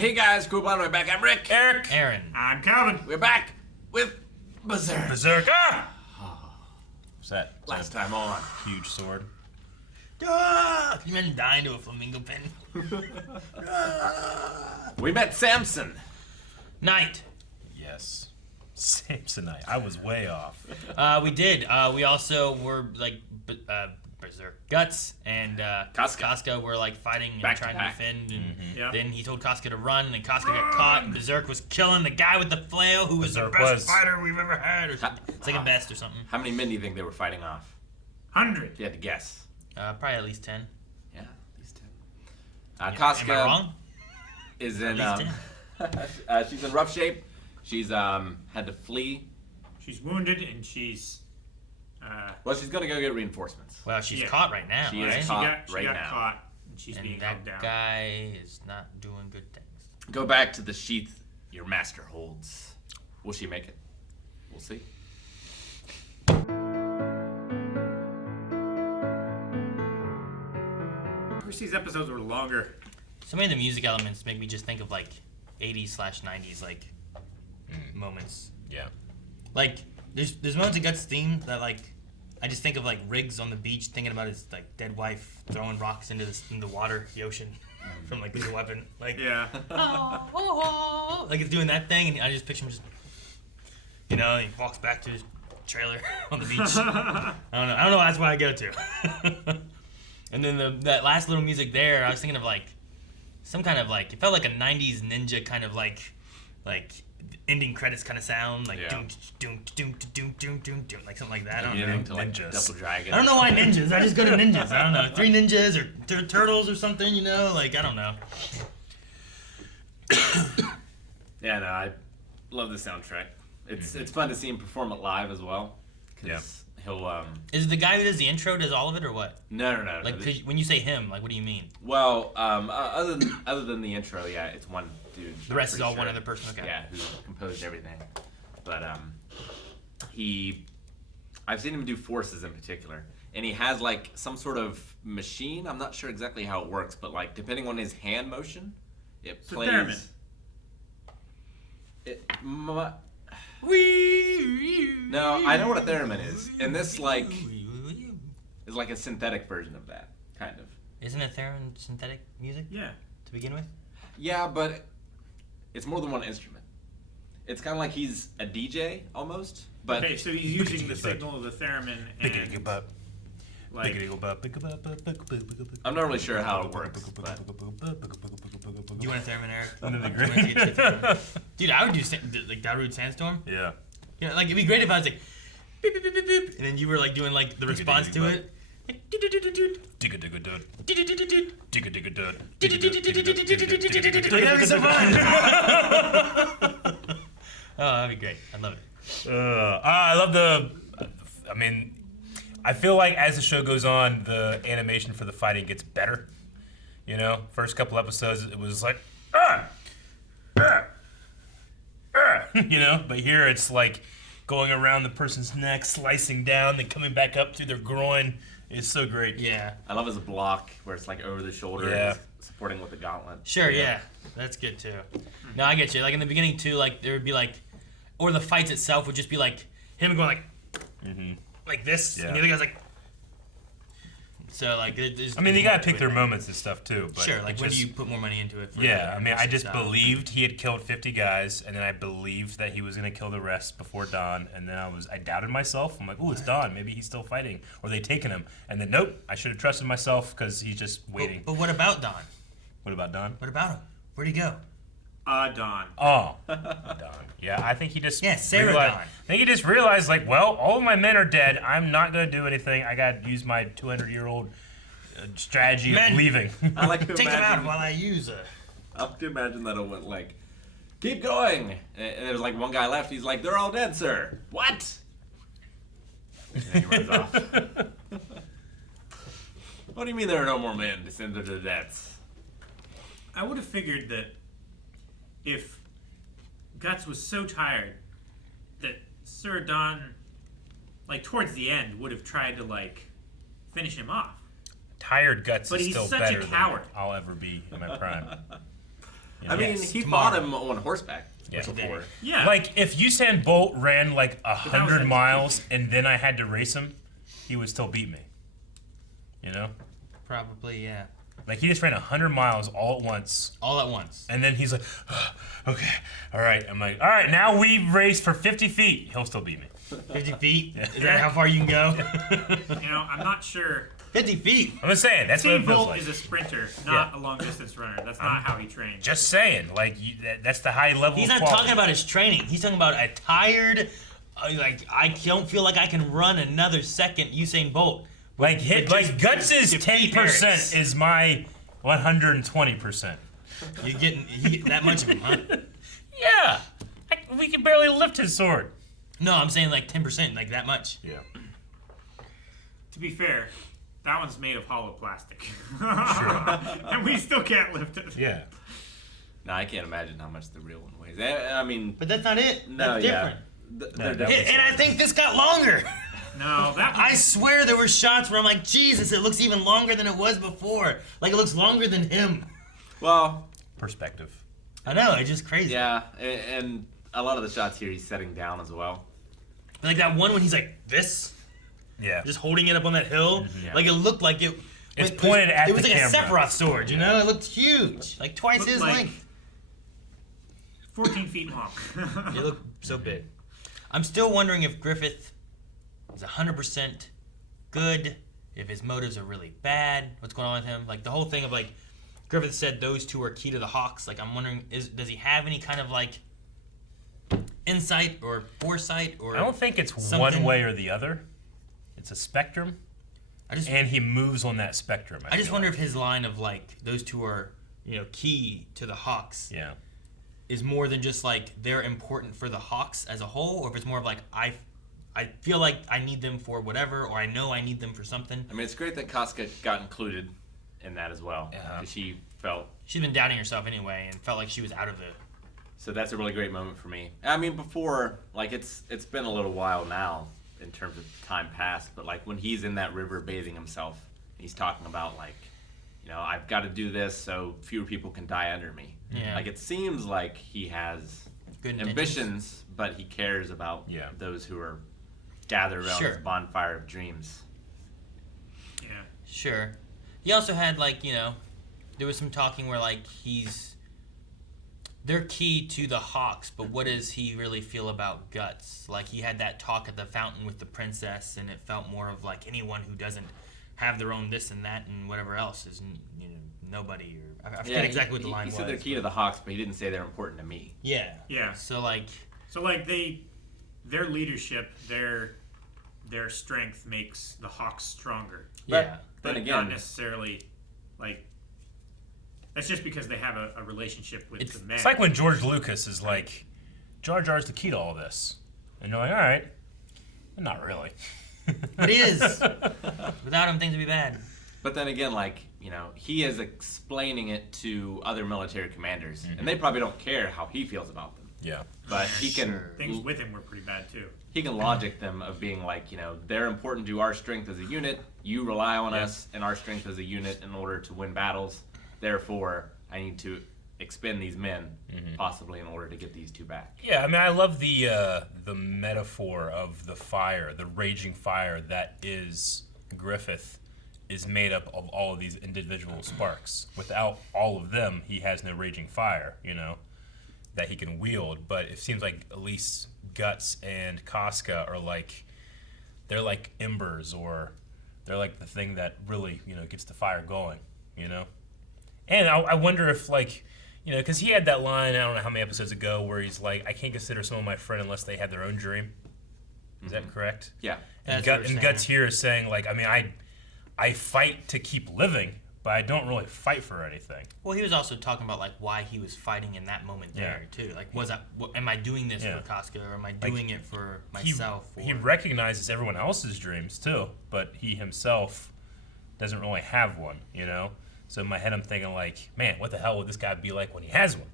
Hey guys, Cool Blind, we're back. I'm Rick. Eric. Aaron. I'm Calvin. We're back with Berserk. Berserk. Ah! What's that? Last time on. Huge sword. Ah! Can you imagine dying to a flamingo pin? We met Samson. Night. Yes. Samsonite. I was way off. We did. We also were like Berserk. Guts and Casca were like fighting and Back to trying to back. defend. And Yep. then he told Casca to run, and then Casca got caught, and Berserk was killing the guy with the flail who was Berserk the best was. fighter we've ever had, or second best or something. How many men do you think they were fighting off? 100. If you had to guess. Probably at least 10. Yeah, at least 10. Am I Casca wrong? is in, At least she's in rough shape. She's had to flee. She's wounded and she's. Well, she's gonna go get reinforcements. Well, she's Yeah. caught right now, She is right? caught. She right got now. caught and she's being And held that down. guy is not doing good things. Go back to the sheath your master holds. Will she make it? We'll see. I wish these episodes were longer. So many of the music elements make me just think of like 80s/90s like moments. Yeah. Like there's moments in Guts' theme that like I just think of like Riggs on the beach thinking about his like dead wife throwing rocks into the water, the ocean, from like Lethal Weapon. Like Yeah. like it's doing that thing, and I just picture him just, he walks back to his trailer on the beach. I don't know. That's what I go to. And then that last little music there, I was thinking of like some kind of like, it felt like a 90s ninja kind of like ending credits kind of sound, like Yeah. doom doom doom doom doom doom doom, like something like that. I don't know. Getting to like ninjas. Double Dragon. I don't know why ninjas. I just go to ninjas. I don't know. 3 ninjas or turtles or something, like I don't know. Yeah, no, I love the soundtrack. It's fun to see him perform it live as well. 'Cause he'll Is it the guy who does the intro, does all of it, or what? no. Like, 'cause when you say him, like, what do you mean? Well, other than the intro, yeah, it's one dude. The rest is pretty all one other person. Okay. Yeah, who composed everything. But I've seen him do forces in particular, and he has like some sort of machine. I'm not sure exactly how it works, but like depending on his hand motion, it It's a plays. theremin. No, I know what a theremin is, and this like is like a synthetic version of that, kind of. Isn't a theremin synthetic music Yeah. to begin with? Yeah, but it's more than one instrument. It's kind of like he's a DJ almost, but Okay, so he's using the signal of the theremin and like I'm not really sure how it works. But Do you want a theremin, Eric? Wouldn't it be You wanna great? get your theremin? Dude, I would do like Darude Sandstorm. Yeah. Yeah, like it'd be great if I was like, beep, beep, beep, beep, beep, and then you were like doing like the response to it. Digga digga dud. Digga digga dud. Like, that'd be so fun. Oh, that'd be great. I'd love it. I love I mean, I feel like as the show goes on, the animation for the fighting gets better. First couple episodes, it was like, but here it's like going around the person's neck, slicing down, then coming back up through their groin. It's so great. Yeah. I love his block where it's like over the shoulder, Yeah. and he's supporting with the gauntlet. Sure, yeah. That's good too. No, I get you. Like in the beginning too, like there would be like, or the fights itself would just be like him going like this, and the Yeah. other guy's like. So like, there's. I mean, you there's gotta more pick to their it. moments and stuff too. But Sure, like it when do just- you put more money into it? For Yeah, the I mean, I animation just style? believed he had killed 50 guys, and then I believed that he was gonna kill the rest before dawn, and then I doubted myself. I'm like, oh, it's dawn. Maybe he's still fighting, or they taken him. And then nope, I should have trusted myself because he's just waiting. But what about Don? What about Don? What about him? Where'd he go? Don. Oh, Don. Yeah, I think he just Sarah realized, Dawn. I think he just realized like, well, all of my men are dead. I'm not gonna do anything. I gotta use my 200-year-old strategy Men. of leaving. I like to Take him out imagine. while I use a. I like to imagine that it went like, keep going, and there's like one guy left. He's like, they're all dead, sir. What? And then he runs off. What do you mean there are no more men to send to their deaths? I would have figured that if Guts was so tired that Sir Don, like towards the end, would have tried to like finish him off. Tired Guts But is he's still such a better than coward. I'll ever be in my prime. I mean, Yes, he tomorrow. fought him on horseback Yeah. before. Yeah. Like, if Usain Bolt ran like that was 100 it. miles and then I had to race him, he would still beat me. You know? Probably, yeah. Like, he just ran 100 miles all at once. All at once. And then he's like, okay, all right. I'm like, all right, now we race for 50 feet. He'll still beat me. 50 feet? Is that how far you can go? I'm not sure. 50 feet? I'm just saying, that's what Usain it feels Bolt like. is a sprinter, not a long distance runner. That's not how he trains. Just saying, like, that's the high level He's of not quality. talking about his training. He's talking about a tired, like, I don't feel like I can run another second Usain Bolt. Like, Guts' defeat 10% Eric's. is my 120%. You get that much of him, huh? Yeah. We can barely lift his sword. No, I'm saying like 10%, like that much. Yeah. To be fair, that one's made of hollow plastic. And we still can't lift it. Yeah. No, I can't imagine how much the real one weighs. I mean, But that's not it. no, That's different. They're that different. And I think this got longer. No, that I one, swear there were shots where I'm like, Jesus, it looks even longer than it was before. Like it looks longer than him. Well, Perspective. I know, it's just crazy. yeah, and a lot of the shots here he's setting down as well. Like that one when he's like this, Yeah. just holding it up on that hill. Yeah. Like it looked like it. It's pointed at It was the like camera. a Sephiroth sword, you know? It looked huge, like twice Looked his like- length. 14 feet long. It looked so big. I'm still wondering if Griffith is 100% good, if his motives are really bad, what's going on with him. Like the whole thing of like, Griffith said those two are key to the Hawks. Like I'm wondering, does he have any kind of like insight or foresight or? I don't think it's something? one way or the other. It's a spectrum, I just and he moves on that spectrum. I just feel wonder like. if his line of like those two are, key to the Hawks Yeah. is more than just like they're important for the Hawks as a whole, or if it's more of like I feel like I need them for whatever, or I know I need them for something. I mean, it's great that Casca got included in that as well. Yeah. 'Cause she felt, She's been doubting herself anyway, and felt like she was out of the. so that's a really great moment for me. I mean, before, like, it's been a little while now in terms of time past, but like when he's in that river bathing himself, he's talking about like, I've got to do this so fewer people can die under me. Yeah. Like, it seems like he has Good intentions. ambitions, but he cares about Yeah. those who are gathered around Sure. this bonfire of dreams. Yeah. Sure. He also had like there was some talking where like they're key to the Hawks, but what does he really feel about Guts? Like he had that talk at the fountain with the princess, and it felt more of like anyone who doesn't have their own this and that and whatever else is nobody. Or I forget exactly what the line he was. said they're key to the Hawks, but he didn't say they're important to me. Yeah. Yeah. So like So like their leadership, their strength makes the Hawks stronger. yeah. Then But again, not necessarily like that's just because they have a relationship with the men. It's like when George Lucas is like, Jar Jar's the key to all this. And you're like, all right. But not really. But he is. Without him, things would be bad. but then again, like, he is explaining it to other military commanders, and they probably don't care how he feels about them. Yeah. But he can Sure. Things with him were pretty bad too. he can logic them of being like, they're important to our strength as a unit. You rely on us and our strength as a unit in order to win battles. Therefore, I need to expend these men, possibly in order to get these two back. Yeah, I mean, I love the metaphor of the fire, the raging fire that is Griffith, is made up of all of these individual sparks. Without all of them, he has no raging fire, that he can wield. But it seems like at least Guts and Casca are like, they're like embers, or they're like the thing that really, gets the fire going, And I wonder if, like, because he had that line, I don't know how many episodes ago, where he's like, I can't consider someone my friend unless they have their own dream. Is that correct? Yeah. And, That's what we're saying. Guts here is saying, like, I mean, I fight to keep living, but I don't really fight for anything. Well, he was also talking about like why he was fighting in that moment there too. Like, am I doing this Yeah. for Casca, or am I doing it for myself? He or... recognizes everyone else's dreams, too, but he himself doesn't really have one, So in my head, I'm thinking, like, man, what the hell would this guy be like when he has one?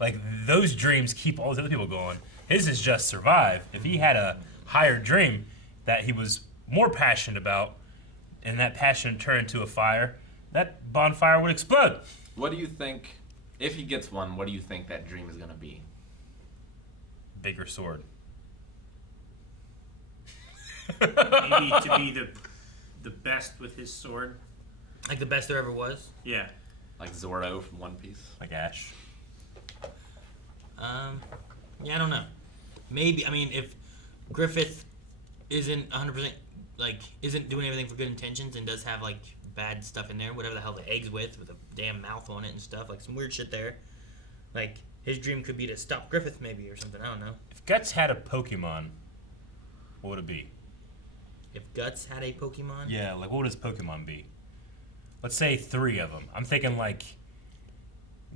Like, those dreams keep all these other people going. His is just survive. If he had a higher dream that he was more passionate about, and that passion turned into a fire, that bonfire would explode. What do you think if he gets one, what do you think that dream is going to be? Bigger sword. Maybe to be the best with his sword. Like the best there ever was. Yeah. Like Zorro from One Piece? Like Ash. Yeah, I don't know. Maybe, I mean, if Griffith isn't 100%, like, isn't doing everything for good intentions and does have, like, bad stuff in there, whatever the hell the egg's with a damn mouth on it and stuff, like some weird shit there. Like, his dream could be to stop Griffith maybe or something, I don't know. If Guts had a Pokemon, what would it be? If Guts had a Pokemon? Yeah, like what would his Pokemon be? Let's say 3 of them. I'm thinking like,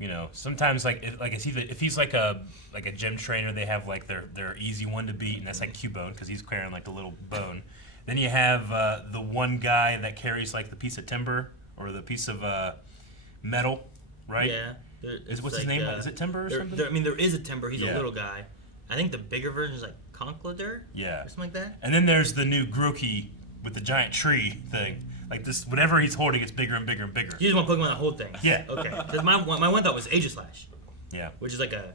you know, sometimes like if he's like a gym trainer, they have like their easy one to beat, and that's like Cubone because he's carrying like the little bone. Then you have the one guy that carries like the piece of timber or the piece of metal, right? Yeah. What's his name? Is it Timber or something? I mean, there is a Timber. He's Yeah. a little guy. I think the bigger version is like Conklader Yeah. or something like that. And then there's the new Grookey with the giant tree thing. Like this, whatever he's holding gets bigger and bigger and bigger. You just want Pokemon the whole thing. Yeah. Okay. 'Cause my one thought was Aegislash, Yeah. which is like a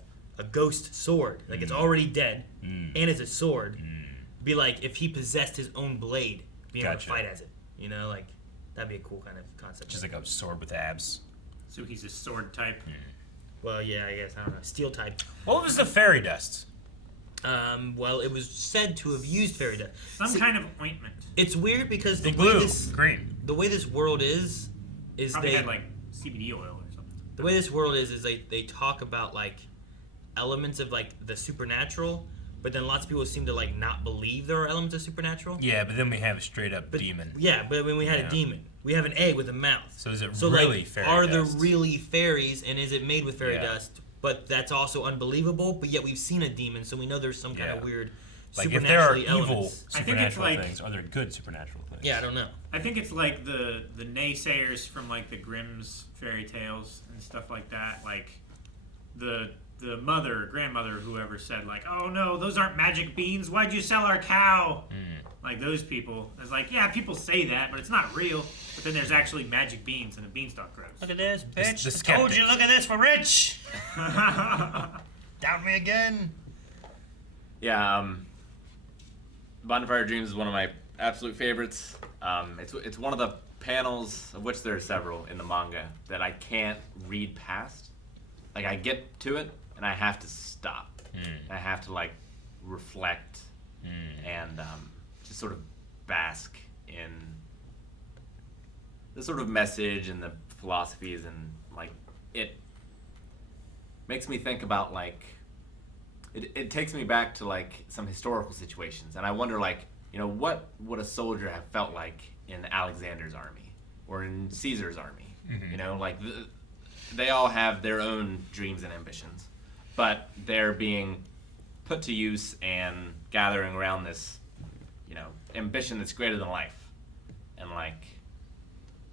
ghost sword. Like it's already dead and it's a sword. Be like if he possessed his own blade, being able Gotcha. to fight as it. You know, like that'd be a cool kind of concept. Just like a sword with abs. So he's a sword type. Well, yeah, I guess I don't know. Steel type. What was the fairy dust? Well, it was said to have used fairy dust. Some See, kind of ointment. It's weird because the way Blue, this green. the way this world is Probably they had like CBD oil or something. the way this world is they talk about like elements of like the supernatural, but then lots of people seem to like not believe there are elements of supernatural. Yeah, but then we have a straight up But, demon. Yeah, but when we had Yeah. a demon, we have an egg with a mouth. So is it So really like, fairy are dust? there really fairies, and is it made with fairy Yeah. dust? But that's also unbelievable. But yet we've seen a demon, so we know there's some kind Yeah. of weird Like if there are supernaturally evil elements. I think it's supernatural like- things, are there good supernatural things? Yeah, I don't know. I think it's like the naysayers from like the Grimm's fairy tales and stuff like that. Like the mother, grandmother, whoever said like, "Oh no, those aren't magic beans. Why'd you sell our cow?" Like those people. It's like, yeah, people say that, but it's not real. But then there's actually magic beans and a beanstalk grows. Look at this, bitch. the I told you, skeptic. look at this, we're rich. Doubt me again. Yeah, Bonfire of Dreams is one of my absolute favorites. It's one of the panels, of which there are several in the manga, that I can't read past. Like, I get to it, and I have to stop. I have to, like, reflect and just sort of bask in the sort of message and the philosophies, and, like, it makes me think about, like, it takes me back to like some historical situations, and I wonder, like, you know, what would a soldier have felt like in Alexander's army or in Caesar's army? You know, like they all have their own dreams and ambitions, but they're being put to use and gathering around this, you know, ambition that's greater than life. And like,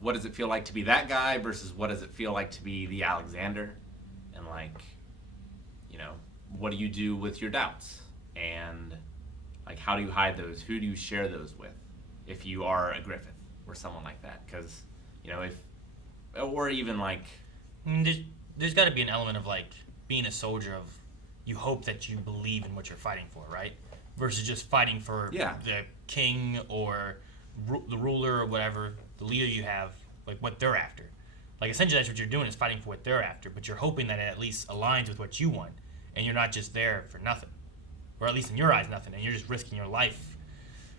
what does it feel like to be that guy versus what does it feel like to be the Alexander? And like, you know, what do you do with your doubts? And like, how do you hide those? Who do you share those with if you are a Griffith or someone like that? Because, you know, or even like, There's got to be an element of like being a soldier of you hope that you believe in what you're fighting for, right? Versus just fighting for the king or the ruler or whatever, the leader you have, like what they're after. Like essentially that's what you're doing is fighting for what they're after, but you're hoping that it at least aligns with what you want, and you're not just there for nothing, or at least in your eyes nothing, and you're just risking your life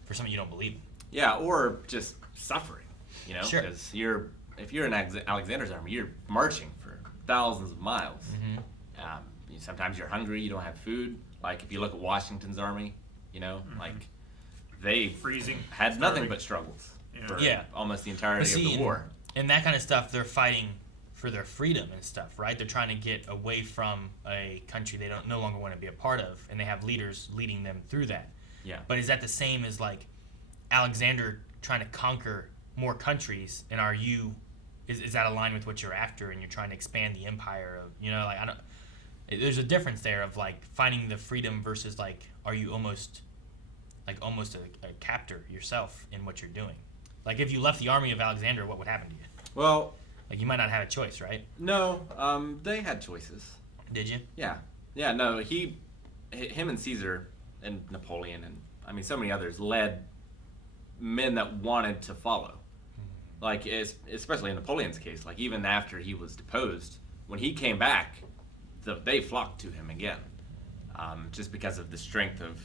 for something you don't believe in. yeah, or just suffering, you know? Sure. Because if you're in Alexander's army, you're marching for thousands of miles. Sometimes you're hungry, you don't have food. Like if you look at Washington's army, you know, like they Freezing. had nothing starving. but struggles for Yeah. almost the entirety of the war. And that kind of stuff, they're fighting for their freedom and stuff, right? They're trying to get away from a country they no longer want to be a part of, and they have leaders leading them through that. Yeah. But is that the same as like Alexander trying to conquer more countries? And are you is that aligned with what you're after, and you're trying to expand the empire of, you know, like I don't. There's a difference there of like finding the freedom versus like, are you almost a captor yourself in what you're doing? Like if you left the army of Alexander, what would happen to you? Well, Like, you might not have a choice, right? No, they had choices. Did you? Yeah. Yeah, no, him and Caesar and Napoleon and, I mean, so many others led men that wanted to follow. Like, especially in Napoleon's case, like, even after he was deposed, when he came back, they flocked to him again, just because of the strength of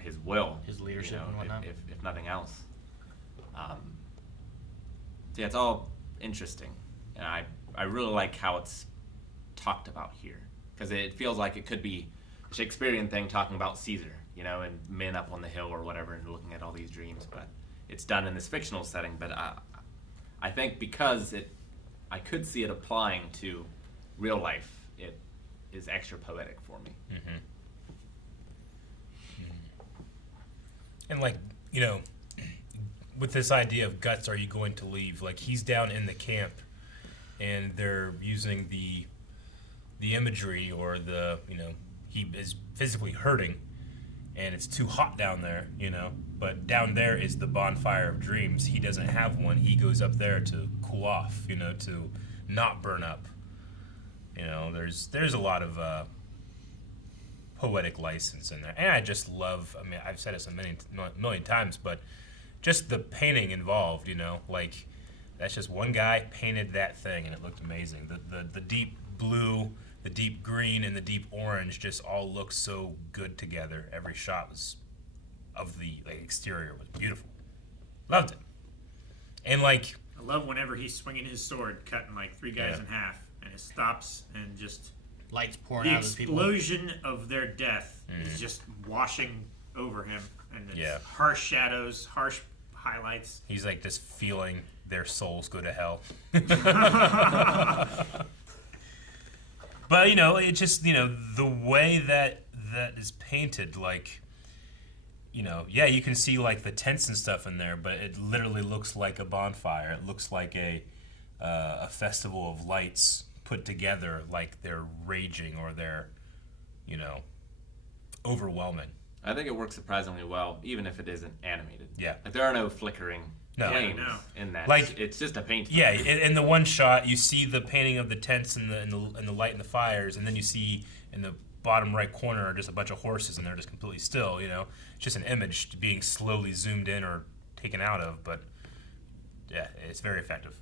his will. His leadership and whatnot. If nothing else. So yeah, it's all interesting. And I really like how it's talked about here. Because it feels like it could be a Shakespearean thing talking about Caesar, and men up on the hill or whatever and looking at all these dreams. But it's done in this fictional setting. But I think because I could see it applying to real life, it is extra poetic for me. Mm-hmm. And like, with this idea of Guts, are you going to leave? Like, he's down in the camp and they're using the imagery or he is physically hurting and it's too hot down there, but down there is the Bonfire of Dreams. He doesn't have one. He goes up there to cool off, to not burn up. There's a lot of poetic license in there. And I just love, I've said it a million times, but just the painting involved, like that's just one guy painted that thing and it looked amazing. The deep blue, the deep green, and the deep orange just all look so good together. Every shot of the exterior was beautiful. Loved it. And I love whenever he's swinging his sword, cutting 3 guys in half, and it stops and just lights pouring the out of people. explosion of their death is just washing over him, and it's harsh shadows, harsh highlights. He's just feeling their souls go to hell. But it's just the way that is painted, you can see the tents and stuff in there, but it literally looks like a bonfire. It looks like a festival of lights put together, like they're raging or they're overwhelming. I think it works surprisingly well, even if it isn't animated. Yeah. There are no flickering flames in that. It's just a painting. Yeah, in the one shot, you see the painting of the tents and the light and the fires, and then you see in the bottom right corner just a bunch of horses, and they're just completely still. It's just an image being slowly zoomed in or taken out of, but yeah, it's very effective.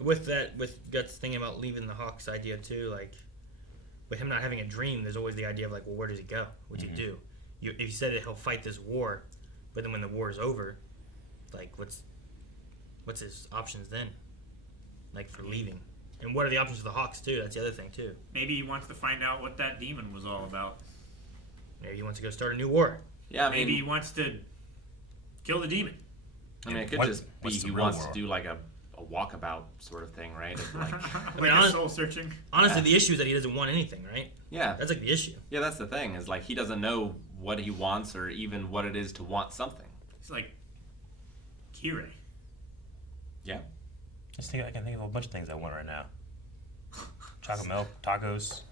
With Guts thinking about leaving the Hawks idea too, with him not having a dream, there's always the idea of where does he go? What's he do? If you said that he'll fight this war, but then when the war is over, what's his options then? For leaving, and what are the options for the Hawks too? That's the other thing too. Maybe he wants to find out what that demon was all about. Maybe he wants to go start a new war. Yeah, maybe he wants to kill the demon. It could just be he wants to do a walkabout sort of thing, right? A soul searching. Honestly, the issue is that he doesn't want anything, right? Yeah. That's the issue. Yeah, that's the thing, is he doesn't know what he wants or even what it is to want something. He's like Kirei. Yeah. I can think of a bunch of things I want right now. Chocolate milk, tacos.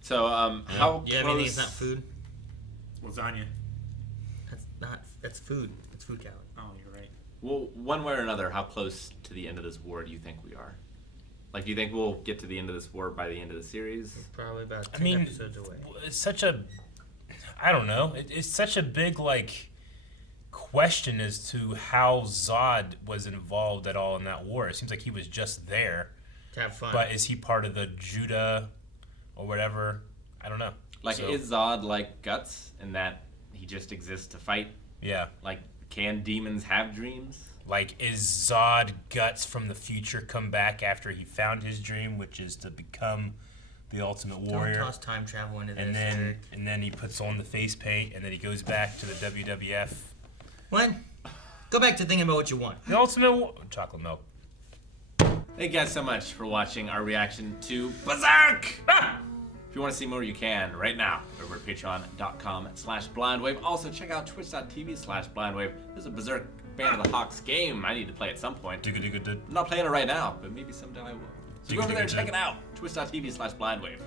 So, how close... anything it's not food? Lasagna. That's food. It's food calorie. Oh, you're right. Well, one way or another, how close to the end of this war do you think we are? Do you think we'll get to the end of this war by the end of the series? Probably about 10 episodes away. It's such a... I don't know. It's such a big, question as to how Zod was involved at all in that war. It seems like he was just there. To have fun. But is he part of the Judah or whatever? I don't know. Is Zod like Guts in that he just exists to fight? Yeah. Can demons have dreams? Is Zod Guts from the future come back after he found his dream, which is to become the ultimate warrior? Don't toss time travel into this. And then he puts on the face paint, and then he goes back to the WWF. What? Go back to thinking about what you want. The ultimate chocolate milk. Thank you guys so much for watching our reaction to Berserk! If you want to see more, you can right now over at patreon.com/blindwave. Also, check out twitch.tv/blindwave. There's a Berserk Band of the Hawks game I need to play at some point. I'm not playing it right now, but maybe someday I will. So go over there and check it out. Twitch.tv/blindwave.